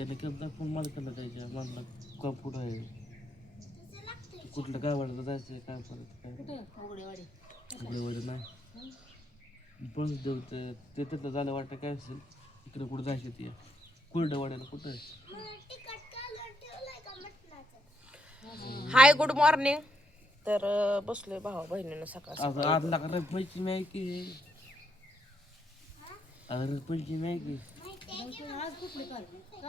त्याने केलं फोन मालकाला काय म्हणला का पुढं आहे कुठल्या गावाला जायचं काय परत काय उघडेवाडी नाही बस देऊ ते तिथलं झालं वाटतं काय असेल इकडे कुठं जायचं ते कुरडवाड्याला कुठं आहे. Hi good morning. तर बसलोय भावा बहिणीनं सकाळ आज आज लागा रपची नाही की आज रपची नाही की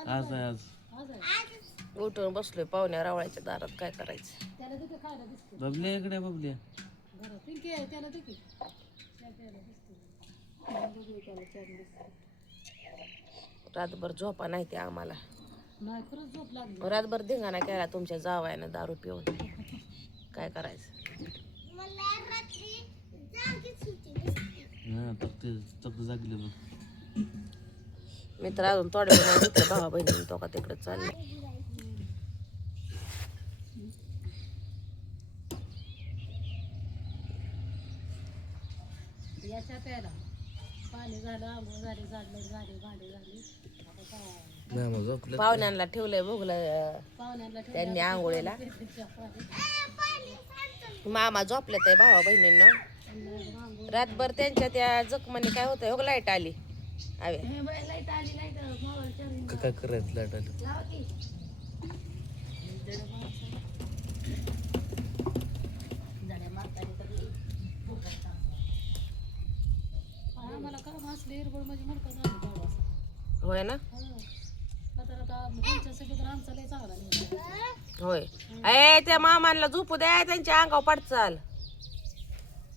आज आहे आज उठून बसलोय पाहुण्या रावळ्याच्या दारात. काय करायचं बबल्या इकडे बबल्या रातभर झोपा नाही ते आम्हाला. रातभर धिंगाणा केला तुमच्या जावयानं दारू पिऊन. काय करायचं हा तर ते तक जागले बघ. मी तर अजून थोड्या वेळ भावा बहिणी तो का तिकडे चालले. पाहुण्यांना ठेवलंय भोगलं त्यांनी आंघोळीला. मामा झोपले ते भावा बहिणींना रातभर त्यांच्या त्या जखमाने काय होतं हो लाईट आली आवे काय करायचं लाईट आली होय ना होय. ए त्या मामांना झोपू द्या त्यांच्या अंगावर पडचाल.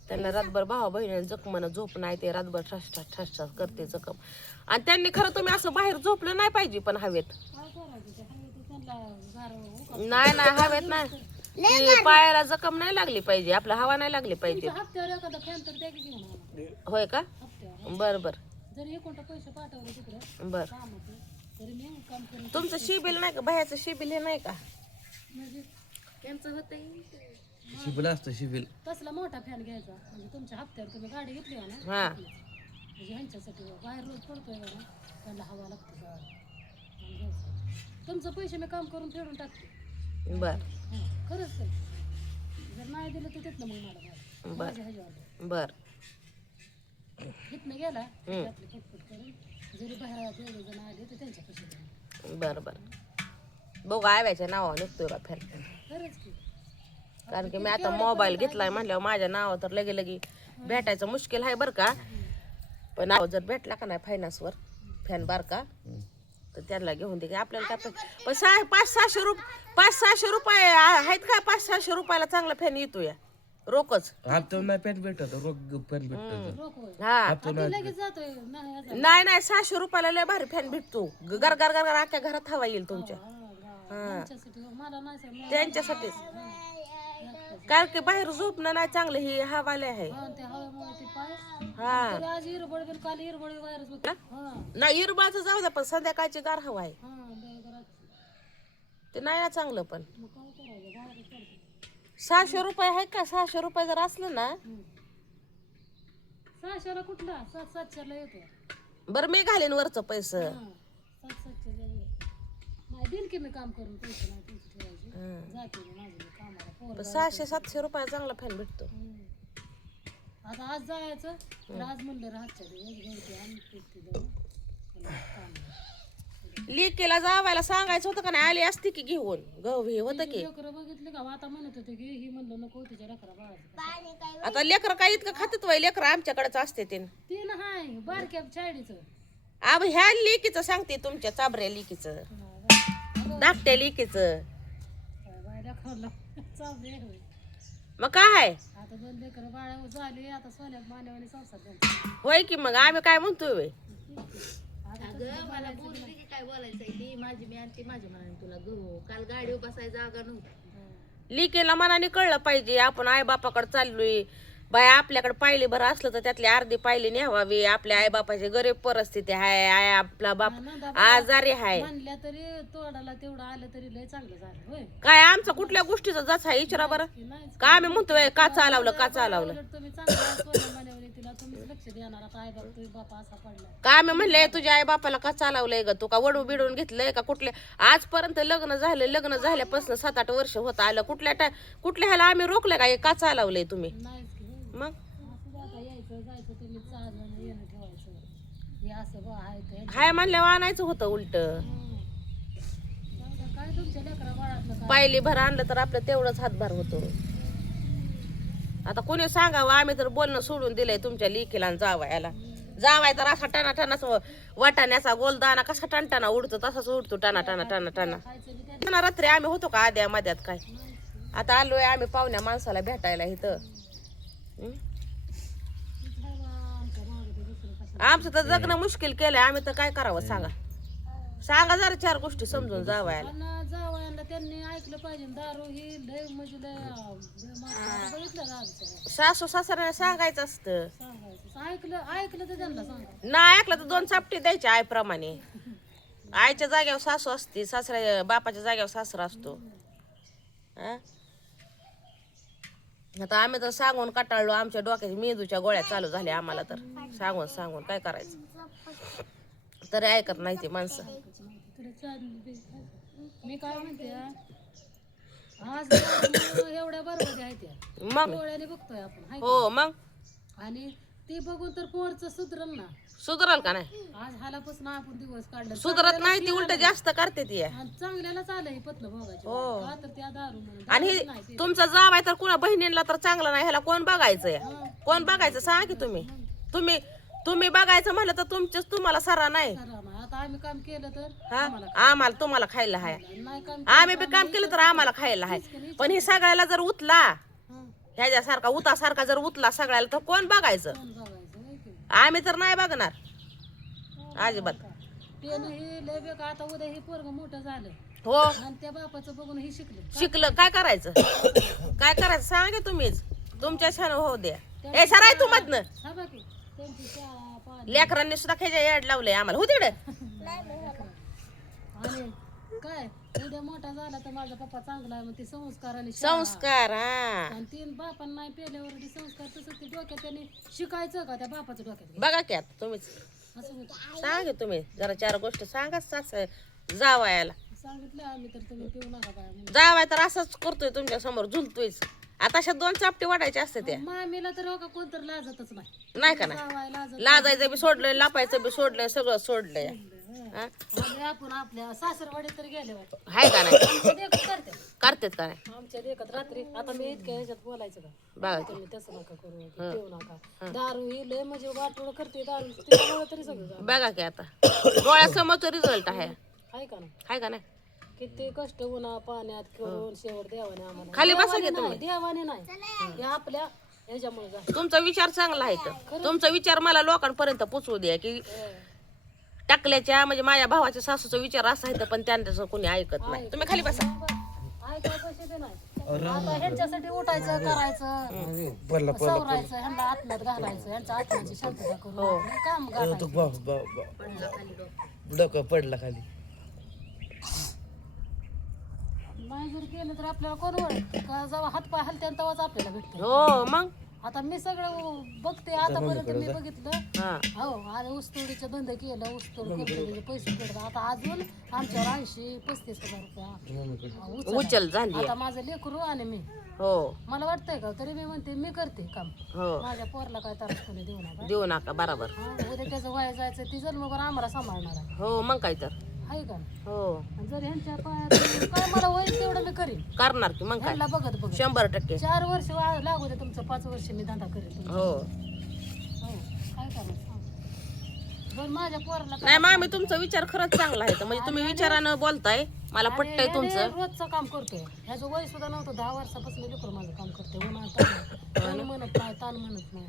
त्यांना रातभर भावा बहिणीने जखमानं झोप नाही ते रातभर ठसठास ठसठास करते जखम. आणि त्यांनी खरं तुम्ही असं बाहेर झोपलं नाही पाहिजे पण हवेत नाही ना हवेत नाही पायाला जखम नाही लागली पाहिजे आपला हवा नाही लागली पाहिजे. होय का बर बर बर. तुमचं शिबिल नाही का बाह्याचं शिबिल हे नाही का शिबिल असतं शिबिल तसला मोठा फॅन घ्यायचा म्हणजे तुमच्या हप्त्यावर तुम्ही गाडी घेतली ना हा म्हणजे ह्यांच्यासाठी बाहेर रोज पडतोय ना त्यांना हवा लागते. तुमचं पैसे मी काम करून फेडून टाकते. बर खरंच तर जर नाही दिलं तर तिथनं मग मला बर ह्याच्यावर बर इथनं गेला आपली पटपट करून जरी बाहेर वेगळे जण आले तर त्यांच्या पैसे द्या. बर बर बघू आव्याच्या नावावर निघतोय का फॅन. खरंच की कारण की मी आता मोबाईल घेतलाय म्हणल्यावर माझ्या नावावर तर लगे लगे भेटायचं मुश्किल आहे बरं का. पण नाव जर भेटला का नाही फायनान्सवर फॅन बार का तर त्यांना घेऊन दे. आपल्याला काय पण 500-600 रुपये आहेत का. 500-600 रुपयाला चांगला फॅन येतो या रोकच. हप्ता नाही पॅन भेटत रोग पॅन भेटत रोख होय हा लगेच जातोय नाही नाही 600 रुपयाला लय भारी फॅन भेटतो. गर गर गर अख्ख्या घरात हवा येईल तुमच्या. त्यांच्यासाठी मला नाही सांग त्यांच्यासाठीच कारण की बाहेर झोपणं नाही चांगलं ही हवाले आहे. ते हवेमुळे ते पाय हा तरी आज हिरबळ बिन काल हिरबळ वायरस होता. नाही इरबाचं जाऊ द्या पण संध्याकाळची गार हवा आहे बरोबर ते नाही ना चांगलं. पण मग काय करायचं बाहेर पडतो. 600 रुपये आहे का. 600 रुपये जर असलं ना 600ला कुठला 700-700ला येतो. बरं मी घालीन वरचं पैसे. 700-700ला नाही दिल की मी काम करून पैसे नाही पैसे ठेवायचे जाते मी माझं कामाला पोर. 600-700 रुपये चांगला फॅन भेटतो. आता आज जायचं तर आज म्हणलं रातच्या दिवस घ्यायचे आणि ते जाऊन लिकेला जावायला सांगायचं होतं का नाही आली असती की घेऊन गहू हे होतं की. लेकरं बघितले का आता म्हणत होते की ही म्हणलं नको तिच्या लेकरा बाळाचं. आता लेकर काय इतकं खातात वय लेकर आमच्याकडेच असते ते. तीन हाय बारक्या चायडीचं अब ह्या लिकीचं सांगते तुमच्या चाबऱ्या लिकीचं धाकट्या लिकीचं. मग काय आता 2 लेकरं बाळा झाली आता सोन्यात मान्यवानी संसार त्यांचा. होय की मग आम्ही काय म्हणतोय वय. मला बोलू दे की काय बोलायचंय ती माझी मी आणते माझ्या मनाने तुला गहू काल गाडी बसायला जागा नव्हती. लिकेला मनाने कळलं पाहिजे आपण आई बापाकडे चाललोय बाय आपल्याकडे पायली भर असलं तर त्यातली अर्धी पायली न्यावावी. आपल्या आई बापाची गरीब परिस्थिती आहे, आय आपला बाप आजारी आहे. म्हणल्या तरी तोडाला तेवढं आलं तरी लय चांगलं झालं होय. काय आमचं कुठल्या गोष्टीचा जसा आहे विचारा बरं. का आम्ही म्हणतोय का चालवलं का चालवलं. उलट तुम्ही चांगलं सोनं म्हणावले तिला तुम्हीच लक्ष देणार. आता आई बाप तुम्ही बापा असा पडला का आम्ही म्हणले तुझ्या आई बापाला का चालवलंय ग तू, का वडू बिडून घेतलंय का कुठल्या. आजपर्यंत लग्न झाल्यापासून 7-8 वर्ष होत आलं. कुठल्या ह्याला आम्ही रोखलं का, हे का चालवलंय तुम्ही. नाहीच की होय. मग असं आता यायचं जायचं तुम्ही चालणं येणं ठेवायचं. हे असं बा आहे तर हाय म्हणल्यावर आणायचं होतं उलट. काय तुमच्या लेकरा बाळातलं काय. पायली भर आणलं तर आपलं तेवढंच हातभार होतो. आता कोणी सांगावं, आम्ही तर बोलणं सोडून दिलंय तुमच्या लेकीला जावायला. जावाय तर असा टना वाटाण्याचा गोलदाना कसा टणटणा उडतो तसाच उडतो टना रात्री आम्ही होतो का आद्या मध्यात काय. आता आलोय आम्ही पाहुण्या माणसाला भेटायला इथं. आमचं तर जगणं मुश्किल केलंय. आम्ही तर काय करावं सांगा जरा 4 गोष्टी समजून जावायला. जावयाला त्यांनी ऐकलं पाहिजे. दारू ही लय म्हणजे लय बघितलं दारूचं सासू सासऱ्याने सांगायचं असतं. सांगायचं. ऐकलं तर त्यांना सांगा. नाही ऐकलं तर 2 चापटी द्यायच्या आईप्रमाणे. आईच्या जाग्यावर सासू असते, सासऱ्या बापाच्या जाग्यावर सासरा असतो. आता आम्ही तर सांगून कटाळलो. आमच्या डोक्याच्या मेंदूच्या गोळ्या चालू झाल्या आम्हाला तर. सांगून काय करायचं. तरी ऐकत नाही ते माणसं. मी काय म्हणते आज एवढ्या बरोबर आहे त्या मग डोळ्याने बघतोय आपण हाय हो मग का? आणि ते बघून तर पोरचं सुधरल ना. सुधरल का नाही. आज हालापासून आपण दिवस काढलं. सुधरत नाही ती उलट जास्त करते ती. आणि चांगल्यालाच आलंय पतलं भोगायचं. हो. का तर त्या दारू म्हणून. आणि दारूच नाही ते. तुमचा जावाय तर कुणा बहिणीला तर चांगला नाही. ह्याला कोण बघायचंय. कोण बघायचं सांगा की तुम्ही बघायचं म्हणलं तर तुम्हाला सरा नाही. खरं ना. आता आम्ही काम केलं तर हा आम्हाला तुम्हाला खायला हाय. नाही काम आम्ही बी काम केलं तर आम्हाला खायला हाय. पण हे सगळ्याला जर उतला ह्याच्यासारखा उतासारखा जर उतला सगळ्याला तर कोण बघायचं. कोण बघायचं होय की? आम्ही तर नाही बघणार अजिबात. पेन हे लय बेकार. आता उद्या हे पोरग मोठं झालं हो आणि त्या बापाचं बघून हे शिकलं काय करायचं सांगा तुम्हीच. तुमच्या छान हो द्या. ए सराय तू मधनं हा बाकी त्यांची शाळा पाणी लेकरांनी सुद्धा खेळायला याड लावलंय आम्हाला. हो तिकडे आणि काय उद्या मोठा झाला तर माझा पप्पा चांगला आहे मग ते संस्कार आणि शाळा. संस्कार. हा आणि 3 बापांना नाही पेल्यावर ते संस्कार तसं ते डोक्यात त्यांनी शिकायचं का त्या बापाच्या डोक्यात बघा की आता तुम्हीच असं होतं. सांगा तुम्ही जरा 4 गोष्टी सांगा जावायला. सांगितलं आम्ही तर तुम्ही पिऊ नका बाय म्हणून. जावाय तर असंच करतोय तुमच्या समोर झुलतोयच. आता अशा 2 चापटी वाटायच्या असते त्या. मामीला तर हो का कोणतरी लाजतच नाही. नाही का नाही. जावाय लाजत लाजायचं बी सोडलंय, लापायचं बी सोडलंय, सगळं सोडलंय. हा? आणि आपण आपल्या सासरवाडीत तर गेले वाटत. हाय का नाही. आमच्या देखत करते. करतेत का नाही. आमच्या देखत रात्री आता मी इतक्या ह्याच्यात बोलायचं का बघा की. तुम्ही तसं नका करू पिऊ नका. दारू ही लय म्हणजे वाटोळ करते दारू त्याच्यामुळे तरी सगळं झालं. बघा की आता डोळ्यासमोरचा रिझल्ट आहे. आहे का नाही. हाय का नाही. किती कष्ट उन्हा पाण्यात करून शेवट देवाने आम्हाला खाली बसा देवाने की तुम्ही. नाही, देवाने नाही हे आपल्या ह्याच्यामुळे झालं. तुमचा विचार चांगला आहे तर. तुमचा विचार मला लोकांपर्यंत पोचवू द्या की टाकल्याच्या म्हणजे माझ्या भावाच्या सासूचा विचार असा आहे तर पण त्यांचं कोणी ऐकत नाही. तुम्ही खाली बसा. ऐकाय पैसे ते नाही. आता ह्यांच्यासाठी उठायचं करायचं सवरायचं ह्यांना आत्म्यात घालायचं ह्यांच्या आत्म्याची शांतता करून आपलं काम घालायचं. डोकं पडला खाली. नाही जर केलं तर आपल्याला कोण ओळख का जेव्हा हातपाय हलते तेव्हाच आपल्याला भेटते. हो मग आता मी सगळं बघते आतापर्यंत मी बघितलं. हा हो आणि ऊसतोडीचं धंदा केलं ऊसतोड करतो पैसे पडतात. आता अजून आमच्यावर 80-35 हजार रुपया उचल झाली. आता माझं लेकरू आणि मी हो मला वाटतंय का तरी मी म्हणते मी करते काम. हो माझ्या पोरला काय त्रास कोणी देऊ नका. देऊ नका बरोबर. हा, उद्या त्याचं वय जायचं ती जन्मभर आम्हाला सांभाळणार आहे. हो मग काय तर. आहे का हो आणि जर ह्यांच्या पायात काय मला वय तेवढं मी करीन करणार की मग काय. ह्यांना बघत बघत 100%. 4 वर्ष लागू दे तुमचं 5 वर्ष मी धंदा करेन. हो हो काय करायचं सांग. बरं माझ्या पोराला नाही मामी तुमचा विचार खरंच चांगला आहे. म्हणजे तुम्ही विचारानं बोलताय मला पटतंय तुमचं. रोजचं काम करतोय ह्याचं वय सुद्धा नव्हतं 10 वर्षापासून लेकरू माझं काम करते. उन्हात म्हणत नाही ताण म्हणत नाही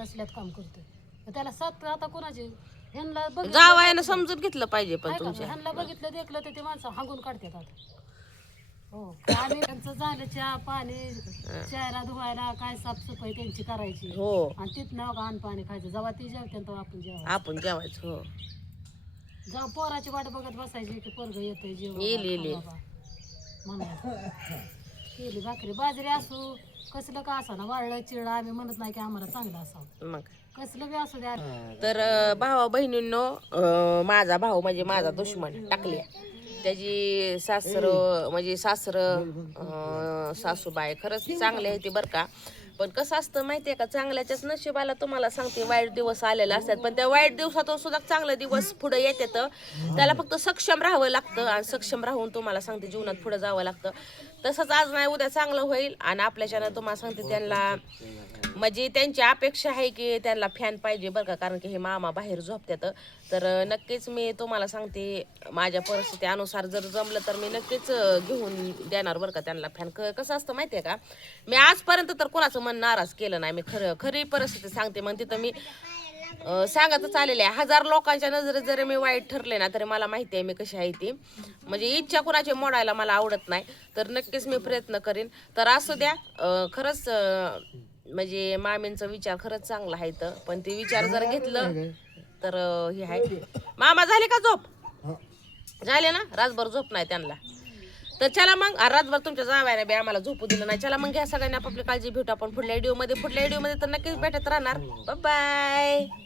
तसल्यात काम करतोय. मग त्याला 7 आता कोणाचे ह्यांना बघितलं जावायानं समजून घेतलं पाहिजे पण ऐका ना, तुमच्या. ह्यांना बघितलं देखलं तर ते माणसं हांगून काढतात आता. हो आम्ही त्यांचं झालं चहा पाणी चेहरा धुवायला काय साफसफाई त्यांची करायची हो आणि तिथनं घाण पाणी खायचं जेव्हा ती जेवते तेव्हा आपण जेव्हा आपण जेवायचं हो जेव्हा पोराची वाट बघत बसायची की पोरग येतंय जेवण येईल. म्हणून केली भाकरी बाजरी असू कसलं का असा ना वाळलं चिळलं आम्ही म्हणत नाही की आम्हाला चांगलं असावं मग कसलं बी असू द्या तर भावा बहिणींनो माझा भाऊ म्हणजे माझा दुश्मन टाकले त्याची सासर म्हणजे सासूबाई खरंच चांगले आहे ते बरं का पण कसं असतं माहितीये का चांगल्याच्याच नशिबाला तुम्हाला सांगते वाईट दिवस आलेले असतात पण त्या वाईट दिवसातून सुद्धा चांगले दिवस पुढे येतात त्याला फक्त सक्षम राहावं लागतं आणि सक्षम राहून तुम्हाला सांगते जीवनात पुढे जावं लागतं तसंच आज नाही उद्या चांगलं होईल आणि आपल्याच्यानं तुम्हाला सांगते त्यांना म्हणजे त्यांची अपेक्षा आहे की त्यांना फॅन पाहिजे बरं का कारण की हे मामा बाहेर झोपतात तर नक्कीच मी तुम्हाला सांगते माझ्या परिस्थिती अनुसार जर जमलं तर मी नक्कीच घेऊन देणार बरं का त्यांना फॅन कसं असतं माहितीये का मी आजपर्यंत तर कोणाचं मन नाराज केलं नाही मी खरी परिस्थिती सांगते मग तिथं मी सांगतच आलेले आहे 1000 लोकांच्या नजरेत जरी मी वाईट ठरले ना तरी मला माहिती आहे मी कशी आहे ती म्हणजे इच्छा कुणाची मोडायला मला आवडत नाही तर नक्कीच मी प्रयत्न करीन तर असू द्या खरंच म्हणजे मामींचा विचार खरंच चांगला आहे तर पण ते विचार जर घेतलं तर हे आहे मामा झाले का झोप झाले ना रातभर झोप नाही त्यांना तर चला मग रातभर तुमच्या जावयाने बी आम्हाला झोपू दिलं नाही चला मग घ्या सगळ्यांनी आपापली काळजी भेटू आपण पुढल्या व्हिडिओमध्ये तर नक्कीच भेटत राहणार बाय